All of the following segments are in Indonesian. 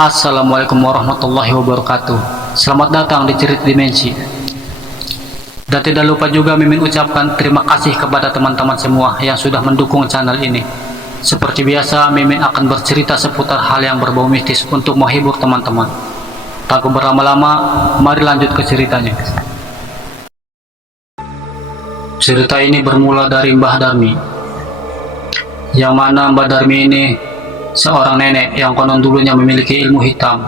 Assalamualaikum warahmatullahi wabarakatuh. Selamat datang di Cerita Dimensi. Dan tidak lupa juga Mimin ucapkan terima kasih kepada teman-teman semua yang sudah mendukung channel ini. Seperti biasa, Mimin akan bercerita seputar hal yang berbau mistis untuk menghibur teman-teman. Tanpa berlama-lama, mari lanjut ke ceritanya. Cerita ini bermula dari Mbah Darmi, yang mana Mbah Darmi ini seorang nenek yang konon dulunya memiliki ilmu hitam.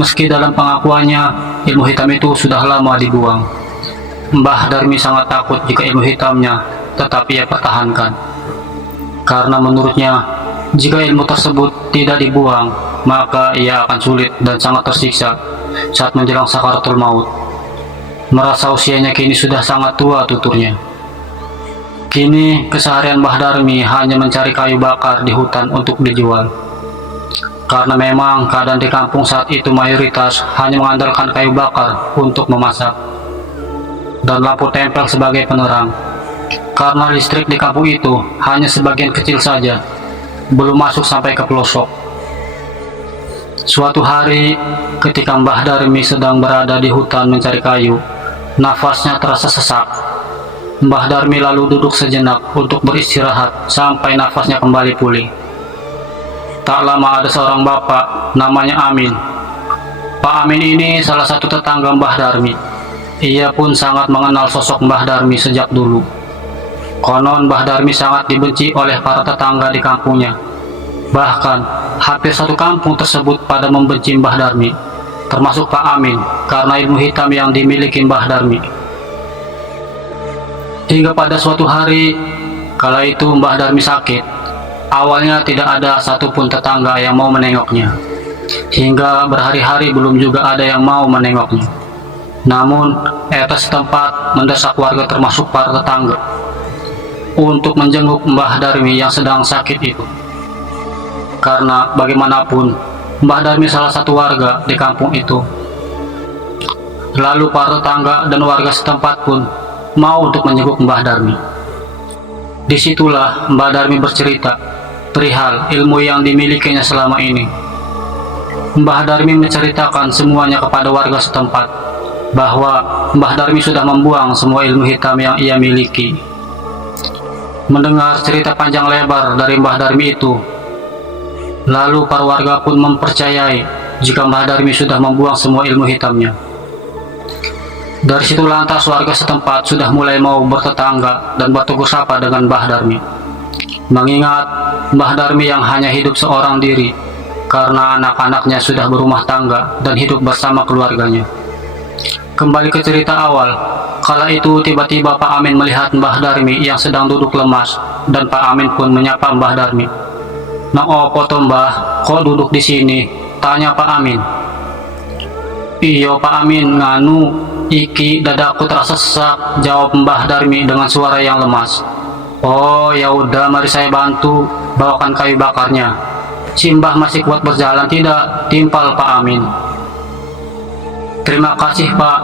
Meski dalam pengakuannya ilmu hitam itu sudah lama dibuang, Mbah Darmi sangat takut jika ilmu hitamnya tetap ia pertahankan. Karena menurutnya, jika ilmu tersebut tidak dibuang, maka ia akan sulit dan sangat tersiksa saat menjelang sakaratul maut. Merasa usianya kini sudah sangat tua tuturnya. Kini keseharian Mbah Darmi hanya mencari kayu bakar di hutan untuk dijual. Karena memang keadaan di kampung saat itu mayoritas hanya mengandalkan kayu bakar untuk memasak dan lampu tempel sebagai penerang. Karena listrik di kampung itu hanya sebagian kecil saja, belum masuk sampai ke pelosok. Suatu hari ketika Mbah Darmi sedang berada di hutan mencari kayu, nafasnya terasa sesak. Mbah Darmi lalu duduk sejenak untuk beristirahat sampai nafasnya kembali pulih. Tak lama ada seorang bapak namanya Amin. Pak Amin ini salah satu tetangga Mbah Darmi. Ia pun sangat mengenal sosok Mbah Darmi sejak dulu. Konon Mbah Darmi sangat dibenci oleh para tetangga di kampungnya. Bahkan hampir satu kampung tersebut pada membenci Mbah Darmi, termasuk Pak Amin karena ilmu hitam yang dimiliki Mbah Darmi. Hingga pada suatu hari, kala itu Mbah Darmi sakit. Awalnya tidak ada satupun tetangga yang mau menengoknya. Hingga berhari-hari belum juga ada yang mau menengoknya. Namun, RT setempat mendesak warga termasuk para tetangga untuk menjenguk Mbah Darmi yang sedang sakit itu. Karena bagaimanapun, Mbah Darmi salah satu warga di kampung itu. Lalu para tetangga dan warga setempat pun mau untuk menjenguk Mbah Darmi. Disitulah Mbah Darmi bercerita perihal ilmu yang dimilikinya selama ini. Mbah Darmi menceritakan semuanya kepada warga setempat, bahwa Mbah Darmi sudah membuang semua ilmu hitam yang ia miliki. Mendengar cerita panjang lebar dari Mbah Darmi itu, lalu para warga pun mempercayai jika Mbah Darmi sudah membuang semua ilmu hitamnya. Dari situ lantas warga setempat sudah mulai mau bertetangga dan bertegur sapa dengan Mbah Darmi. Mengingat Mbah Darmi yang hanya hidup seorang diri karena anak-anaknya sudah berumah tangga dan hidup bersama keluarganya. Kembali ke cerita awal, kala itu tiba-tiba Pak Amin melihat Mbah Darmi yang sedang duduk lemas, dan Pak Amin pun menyapa Mbah Darmi. "Nang opo to Mbah, kok duduk di sini?" tanya Pak Amin. "Iyo Pak Amin, nganu, iki dadaku terasa sesak," jawab Mbah Darmi dengan suara yang lemas. "Oh ya udah, mari saya bantu bawakan kayu bakarnya. Si Mbah masih kuat berjalan tidak?" timpal Pak Amin. "Terima kasih Pak,"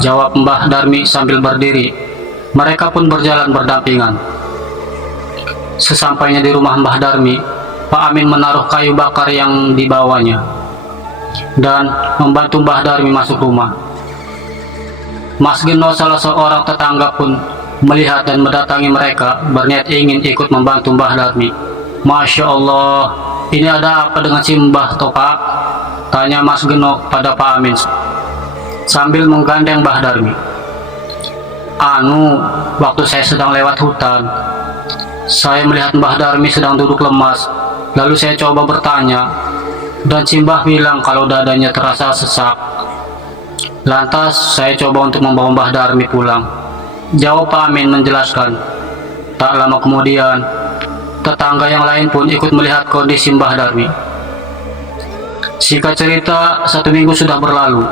jawab Mbah Darmi sambil berdiri. Mereka pun berjalan berdampingan. Sesampainya di rumah Mbah Darmi, Pak Amin menaruh kayu bakar yang dibawanya dan membantu Mbah Darmi masuk rumah. Mas Geno, salah seorang tetangga, pun melihat dan mendatangi mereka, berniat ingin ikut membantu Mbah Darmi. "Masya Allah, ini ada apa dengan si Mbah toh Pak?" tanya Mas Geno pada Pak Amin sambil menggandeng Mbah Darmi. "Anu, waktu saya sedang lewat hutan, saya melihat Mbah Darmi sedang duduk lemas, lalu saya coba bertanya, dan si Mbah bilang kalau dadanya terasa sesak. Lantas saya coba untuk membawa Mbah Darmi pulang," jawab Pak Amin menjelaskan. Tak lama kemudian, tetangga yang lain pun ikut melihat kondisi Mbah Darmi. Singkat cerita, 1 minggu sudah berlalu.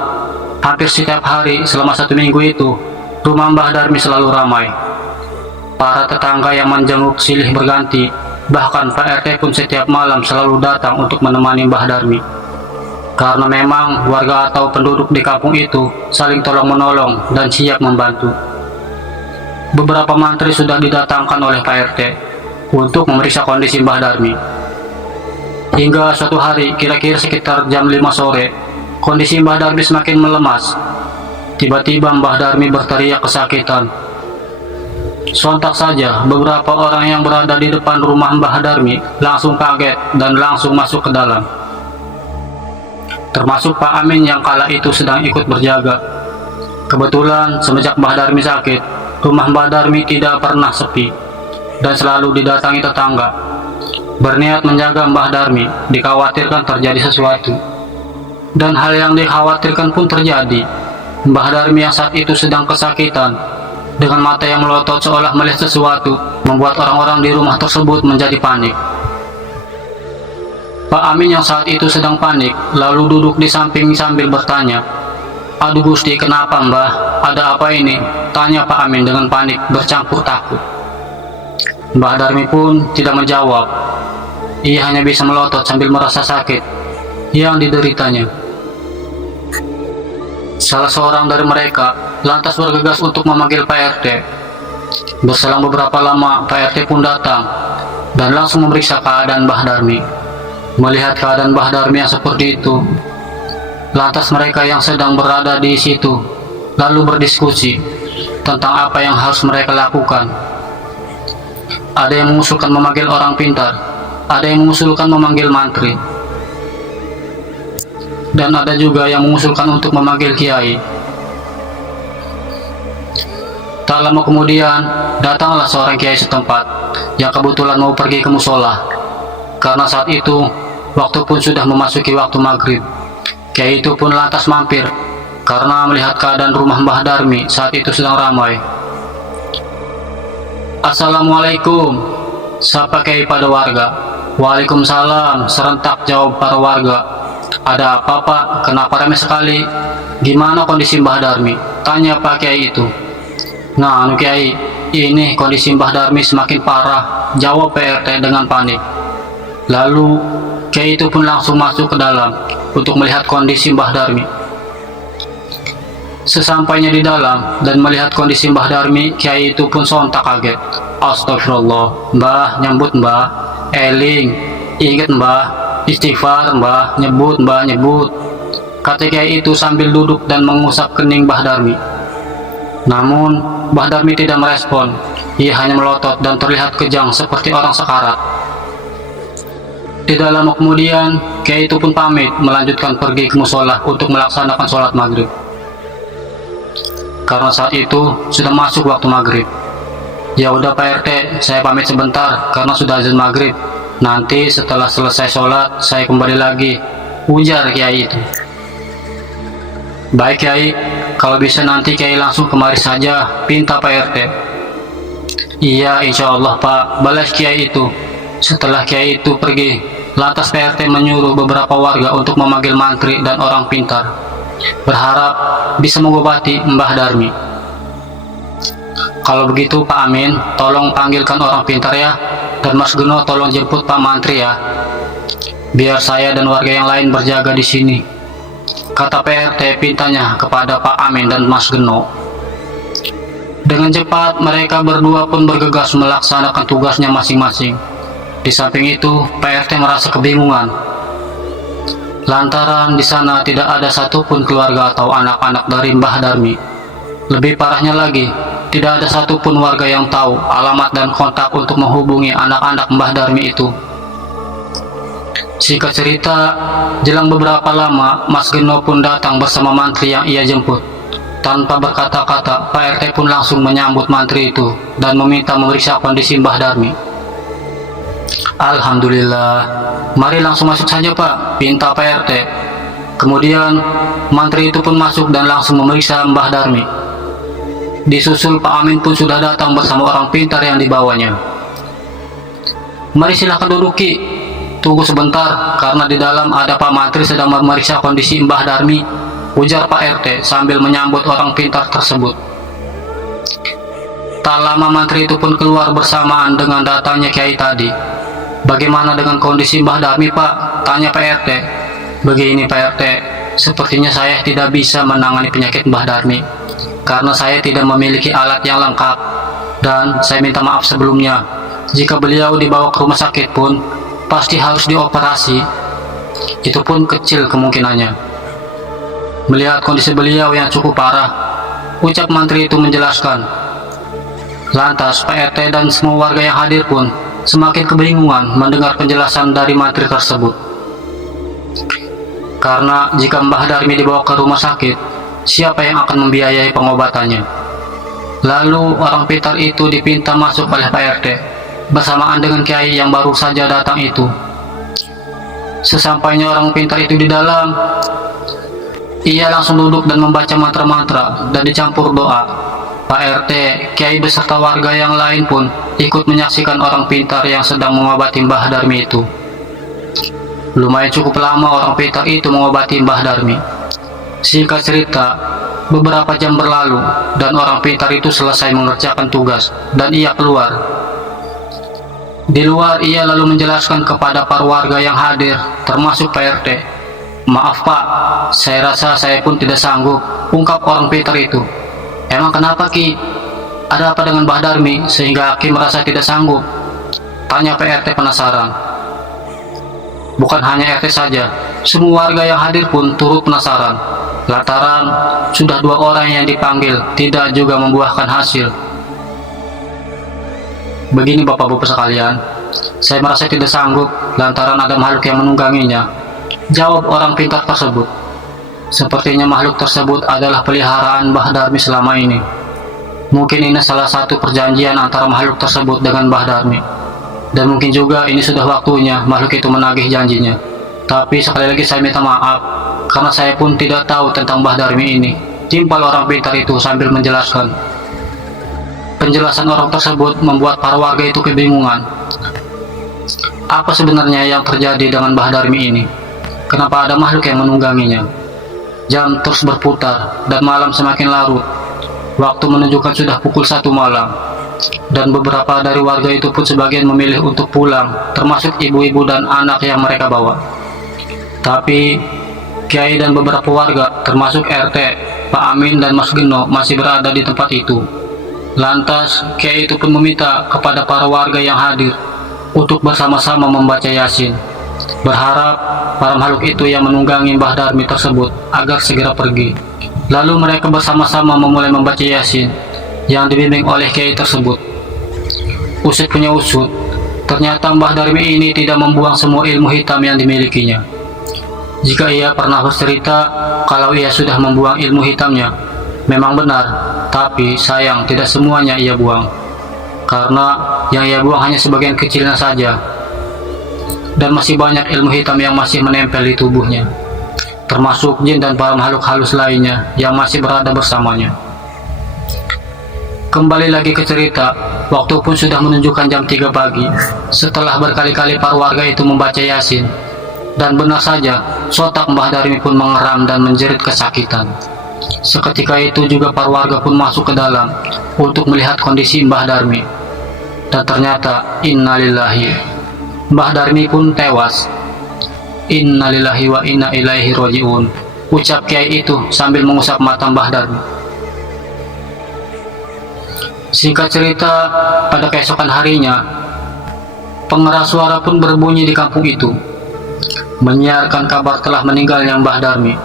Hampir setiap hari selama 1 minggu itu, rumah Mbah Darmi selalu ramai. Para tetangga yang menjenguk silih berganti, bahkan Pak RT pun setiap malam selalu datang untuk menemani Mbah Darmi. Karena memang warga atau penduduk di kampung itu saling tolong-menolong dan siap membantu. Beberapa mantri sudah didatangkan oleh Pak RT untuk memeriksa kondisi Mbah Darmi. Hingga suatu hari, kira-kira sekitar jam 5 sore, kondisi Mbah Darmi semakin melemas. Tiba-tiba Mbah Darmi berteriak kesakitan. Sontak saja, beberapa orang yang berada di depan rumah Mbah Darmi langsung kaget dan langsung masuk ke dalam. Termasuk Pak Amin yang kala itu sedang ikut berjaga. Kebetulan semenjak Mbah Darmi sakit, rumah Mbah Darmi tidak pernah sepi dan selalu didatangi tetangga. Berniat menjaga Mbah Darmi, dikhawatirkan terjadi sesuatu. Dan hal yang dikhawatirkan pun terjadi. Mbah Darmi yang saat itu sedang kesakitan, dengan mata yang melotot seolah melihat sesuatu, membuat orang-orang di rumah tersebut menjadi panik. Pak Amin yang saat itu sedang panik, lalu duduk di samping sambil bertanya, "Aduh Gusti, kenapa Mbah? Ada apa ini?" tanya Pak Amin dengan panik bercampur takut. Mbah Darmi pun tidak menjawab. Ia hanya bisa melotot sambil merasa sakit yang dideritanya. Salah seorang dari mereka lantas bergegas untuk memanggil Pak RT. Berselang beberapa lama, Pak RT pun datang dan langsung memeriksa keadaan Mbah Darmi. Melihat keadaan Mbah Darmi yang seperti itu, lantas mereka yang sedang berada di situ lalu berdiskusi tentang apa yang harus mereka lakukan. Ada yang mengusulkan memanggil orang pintar, ada yang mengusulkan memanggil mantri, dan ada juga yang mengusulkan untuk memanggil kiai. Tak lama kemudian, datanglah seorang kiai setempat yang kebetulan mau pergi ke musola. Karena saat itu, waktu pun sudah memasuki waktu maghrib. Kiai itu pun lantas mampir, karena melihat keadaan rumah Mbah Darmi saat itu sedang ramai. "Assalamualaikum," sapa kiai pada warga. "Waalaikumsalam," serentak jawab para warga. "Ada apa Pak? Kenapa ramai sekali? Gimana kondisi Mbah Darmi?" tanya Pak Kiai itu. "Nah, Kiai, ini kondisi Mbah Darmi semakin parah," jawab Pak RT dengan panik. Lalu Kiai itu pun langsung masuk ke dalam untuk melihat kondisi Mbah Darmi. Sesampainya di dalam dan melihat kondisi Mbah Darmi, Kiai itu pun sontak kaget. "Astagfirullah, Mbah, nyebut Mbah, eling, ingat Mbah, istighfar Mbah, nyebut Mbah, nyebut," kata Kiai itu sambil duduk dan mengusap kening Mbah Darmi. Namun Mbah Darmi tidak merespon. Ia hanya melotot dan terlihat kejang seperti orang sekarat. Tidak lama kemudian, Kiai itu pun pamit melanjutkan pergi ke musola untuk melaksanakan sholat maghrib. Karena saat itu sudah masuk waktu maghrib. "Ya udah Pak RT, saya pamit sebentar karena sudah azan maghrib. Nanti setelah selesai sholat, saya kembali lagi," ujar Kiai itu. "Baik Kiai, kalau bisa nanti Kiai langsung kemari saja," pinta Pak RT. "Iya insya Allah Pak," balas Kiai itu. Setelah Kiai itu pergi, lantas Pak RT menyuruh beberapa warga untuk memanggil mantri dan orang pintar, berharap bisa mengobati Mbah Darmi. "Kalau begitu Pak Amin, tolong panggilkan orang pintar ya, dan Mas Geno tolong jemput Pak Mantri ya. Biar saya dan warga yang lain berjaga di sini," kata Pak RT pintanya kepada Pak Amin dan Mas Geno. Dengan cepat mereka berdua pun bergegas melaksanakan tugasnya masing-masing. Di samping itu, Pak RT merasa kebingungan lantaran di sana tidak ada satupun keluarga atau anak-anak dari Mbah Darmi. Lebih parahnya lagi, tidak ada satupun warga yang tahu alamat dan kontak untuk menghubungi anak-anak Mbah Darmi itu. Singkat cerita, jelang beberapa lama, Mas Geno pun datang bersama mantri yang ia jemput. Tanpa berkata-kata, Pak RT pun langsung menyambut mantri itu dan meminta memeriksa kondisi Mbah Darmi. "Alhamdulillah, mari langsung masuk saja Pak," pinta Pak RT. Kemudian mantri itu pun masuk dan langsung memeriksa Mbah Darmi. Disusul Pak Amin pun sudah datang bersama orang pintar yang dibawanya. "Mari silahkan duduk Ki, tunggu sebentar karena di dalam ada Pak Mantri sedang memeriksa kondisi Mbah Darmi," ujar Pak RT sambil menyambut orang pintar tersebut. Tak lama mantri itu pun keluar bersamaan dengan datangnya Kiai tadi. "Bagaimana dengan kondisi Mbah Darmi Pak?" tanya Pak RT. "Begini Pak RT, sepertinya saya tidak bisa menangani penyakit Mbah Darmi karena saya tidak memiliki alat yang lengkap, dan saya minta maaf sebelumnya jika beliau dibawa ke rumah sakit pun pasti harus dioperasi, itu pun kecil kemungkinannya. Melihat kondisi beliau yang cukup parah, ucap mantri itu menjelaskan. Lantas Pak RT dan semua warga yang hadir pun semakin kebingungan mendengar penjelasan dari mantri tersebut. Karena jika Mbah Darmi dibawa ke rumah sakit, siapa yang akan membiayai pengobatannya? Lalu orang pintar itu dipinta masuk oleh Pak RT bersamaan dengan kiai yang baru saja datang itu. Sesampainya orang pintar itu di dalam, ia langsung duduk dan membaca mantra-mantra dan dicampur doa. Pak RT, kiai beserta warga yang lain pun ikut menyaksikan orang pintar yang sedang mengobati Mbah Darmi itu. Lumayan cukup lama orang pintar itu mengobati Mbah Darmi. Singkat cerita, beberapa jam berlalu dan orang pintar itu selesai mengerjakan tugas dan ia keluar. Di luar ia lalu menjelaskan kepada para warga yang hadir, termasuk Pak RT. "Maaf Pak, saya rasa saya pun tidak sanggup," ungkap orang pintar itu. "Emang kenapa Ki? Ada apa dengan Mbah Darmi sehingga Ki merasa tidak sanggup?" tanya Pak RT penasaran. Bukan hanya RT saja, semua warga yang hadir pun turut penasaran. Lantaran sudah 2 orang yang dipanggil tidak juga membuahkan hasil. "Begini Bapak-Bapak sekalian, saya merasa tidak sanggup lantaran ada makhluk yang menungganginya," jawab orang pintar tersebut. "Sepertinya makhluk tersebut adalah peliharaan Mbah Darmi selama ini. Mungkin ini salah satu perjanjian antara makhluk tersebut dengan Mbah Darmi. Dan mungkin juga ini sudah waktunya makhluk itu menagih janjinya. Tapi sekali lagi saya minta maaf, karena saya pun tidak tahu tentang Mbah Darmi ini," timpal orang pintar itu sambil menjelaskan. Penjelasan orang tersebut membuat para warga itu kebingungan. Apa sebenarnya yang terjadi dengan Mbah Darmi ini? Kenapa ada makhluk yang menungganginya? Jam terus berputar dan malam semakin larut. Waktu menunjukkan sudah pukul 1 malam. Dan beberapa dari warga itu pun sebagian memilih untuk pulang, termasuk ibu-ibu dan anak yang mereka bawa. Tapi kiai dan beberapa warga, termasuk RT, Pak Amin dan Mas Geno masih berada di tempat itu. Lantas kiai itu pun meminta kepada para warga yang hadir untuk bersama-sama membaca Yasin, berharap para makhluk itu yang menunggangi Mbah Darmi tersebut agar segera pergi. Lalu mereka bersama-sama memulai membaca Yasin yang dibimbing oleh kiai tersebut. Usut punya usut, ternyata Mbah Darmi ini tidak membuang semua ilmu hitam yang dimilikinya. Jika ia pernah bercerita kalau ia sudah membuang ilmu hitamnya, memang benar, tapi sayang tidak semuanya ia buang. Karena yang ia buang hanya sebagian kecilnya saja. Dan masih banyak ilmu hitam yang masih menempel di tubuhnya, termasuk jin dan para makhluk halus lainnya yang masih berada bersamanya. Kembali lagi ke cerita, waktu pun sudah menunjukkan jam 3 pagi. Setelah berkali-kali para warga itu membaca Yasin, dan benar saja, sotak Mbah Darmi pun mengeram dan menjerit kesakitan. Seketika itu juga para warga pun masuk ke dalam untuk melihat kondisi Mbah Darmi. Dan ternyata, innalillahi, Mbah Darmi pun tewas. "Innalillahi wa inna ilaihi roji'un," ucap kiai itu sambil mengusap mata Mbah Darmi. Singkat cerita, pada keesokan harinya, pengeras suara pun berbunyi di kampung itu, menyiarkan kabar telah meninggalnya Mbah Darmi.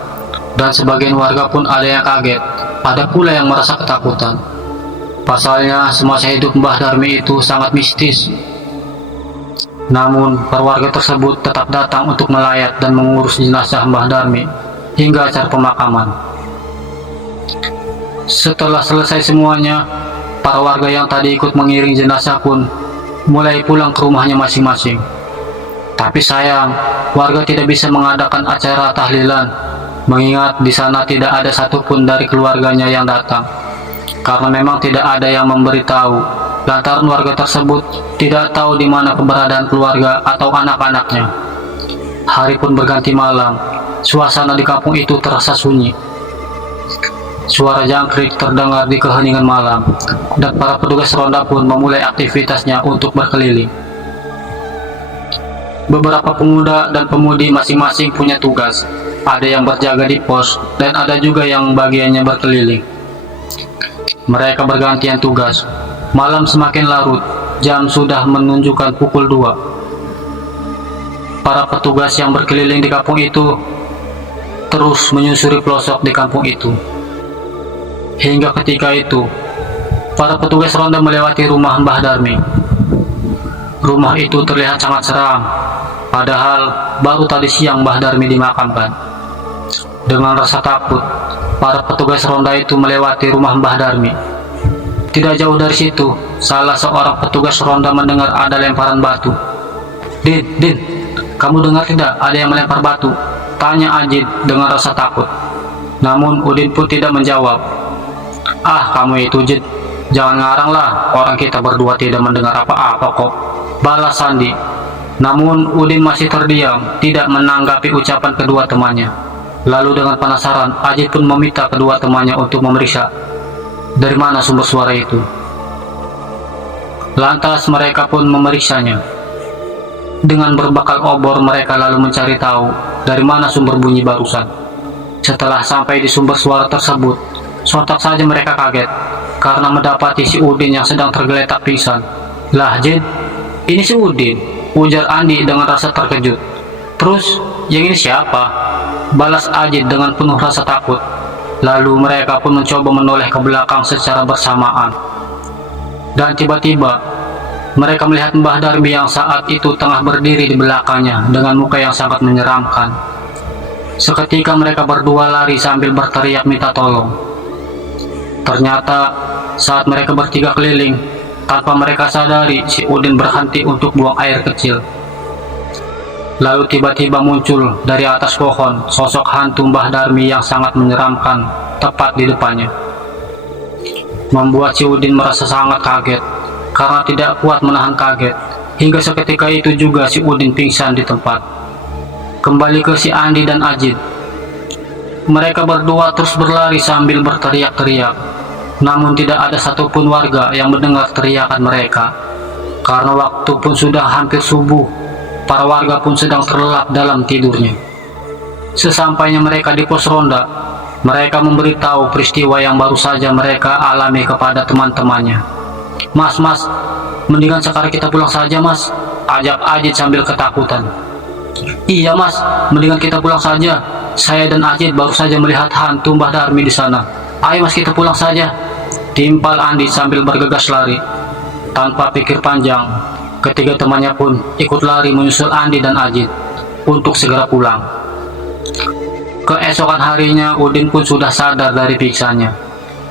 Dan sebagian warga pun ada yang kaget, ada pula yang merasa ketakutan. Pasalnya, semasa hidup Mbah Darmi itu sangat mistis. Namun, para warga tersebut tetap datang untuk melayat dan mengurus jenazah Mbah Darmi hingga acara pemakaman. Setelah selesai semuanya, para warga yang tadi ikut mengiring jenazah pun mulai pulang ke rumahnya masing-masing. Tapi sayang, warga tidak bisa mengadakan acara tahlilan, mengingat di sana tidak ada satupun dari keluarganya yang datang. Karena memang tidak ada yang memberitahu, lantaran warga tersebut tidak tahu di mana keberadaan keluarga atau anak-anaknya. Hari pun berganti malam, suasana di kampung itu terasa sunyi. Suara jangkrik terdengar di keheningan malam, dan para petugas ronda pun memulai aktivitasnya untuk berkeliling. Beberapa pemuda dan pemudi masing-masing punya tugas. Ada yang berjaga di pos, dan ada juga yang bagiannya berkeliling. Mereka bergantian tugas. Malam semakin larut, jam sudah menunjukkan pukul 2. para petugas yang berkeliling di kampung itu terus menyusuri pelosok di kampung itu. Hingga ketika itu, para petugas ronda melewati rumah Mbah Darmi. Rumah itu terlihat sangat seram, padahal baru tadi siang Mbah Darmi dimakamkan. Dengan rasa takut, para petugas ronda itu melewati rumah Mbah Darmi. Tidak jauh dari situ, salah seorang petugas ronda mendengar ada lemparan batu. Din, kamu dengar tidak ada yang melempar batu? Tanya Ajit dengan rasa takut. Namun Udin pun tidak menjawab. Ah, kamu itu Jid, jangan ngaranglah, orang kita berdua tidak mendengar apa-apa kok, balas Sandi. Namun Udin masih terdiam, tidak menanggapi ucapan kedua temannya. Lalu dengan penasaran, Ajit pun meminta kedua temannya untuk memeriksa dari mana sumber suara itu. Lantas mereka pun memeriksanya. Dengan berbekal obor mereka lalu mencari tahu dari mana sumber bunyi barusan. Setelah sampai di sumber suara tersebut, sontak saja mereka kaget karena mendapati si Udin yang sedang tergeletak pingsan. Lah Jid, ini si Udin, ujar Andi dengan rasa terkejut. Terus, yang ini siapa? Balas Ajit dengan penuh rasa takut. Lalu mereka pun mencoba menoleh ke belakang secara bersamaan. Dan tiba-tiba, mereka melihat Mbah Darmi yang saat itu tengah berdiri di belakangnya dengan muka yang sangat menyeramkan. Seketika mereka berdua lari sambil berteriak minta tolong. Ternyata saat mereka bertiga keliling, tanpa mereka sadari si Udin berhenti untuk buang air kecil. Lalu tiba-tiba muncul dari atas pohon sosok hantu Mbah Darmi yang sangat menyeramkan tepat di depannya. Membuat si Udin merasa sangat kaget karena tidak kuat menahan kaget. Hingga seketika itu juga si Udin pingsan di tempat. Kembali ke si Andi dan Ajit. Mereka berdua terus berlari sambil berteriak-teriak. Namun tidak ada satupun warga yang mendengar teriakan mereka. Karena waktu pun sudah hampir subuh, para warga pun sedang terlelap dalam tidurnya. Sesampainya mereka di pos ronda, mereka memberitahu peristiwa yang baru saja mereka alami kepada teman-temannya. Mas, mendingan sekarang kita pulang saja mas, ajak Ajit sambil ketakutan. Iya mas, mendingan kita pulang saja. Saya dan Ajit baru saja melihat hantu Mbah Darmi di sana. Ayo mas, kita pulang saja, timpal Andi sambil bergegas lari. Tanpa pikir panjang, ketiga temannya pun ikut lari menyusul Andi dan Ajit untuk segera pulang. Keesokan harinya Udin pun sudah sadar dari pingsannya.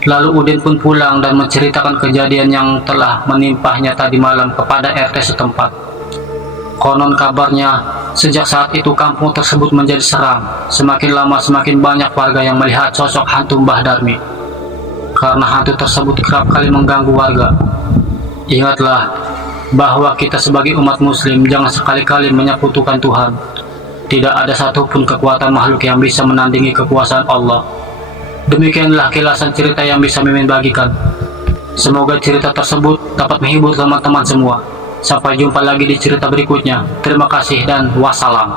Lalu Udin pun pulang dan menceritakan kejadian yang telah menimpahnya tadi malam kepada RT setempat. Konon kabarnya, sejak saat itu kampung tersebut menjadi seram. Semakin lama semakin banyak warga yang melihat sosok hantu Mbah Darmi. Karena hantu tersebut kerap kali mengganggu warga. Ingatlah bahwa kita sebagai umat muslim jangan sekali-kali menyekutukan Tuhan. Tidak ada satupun kekuatan makhluk yang bisa menandingi kekuasaan Allah. Demikianlah kilasan cerita yang bisa Mimin bagikan. Semoga cerita tersebut dapat menghibur teman-teman semua. Sampai jumpa lagi di cerita berikutnya. Terima kasih dan wassalam.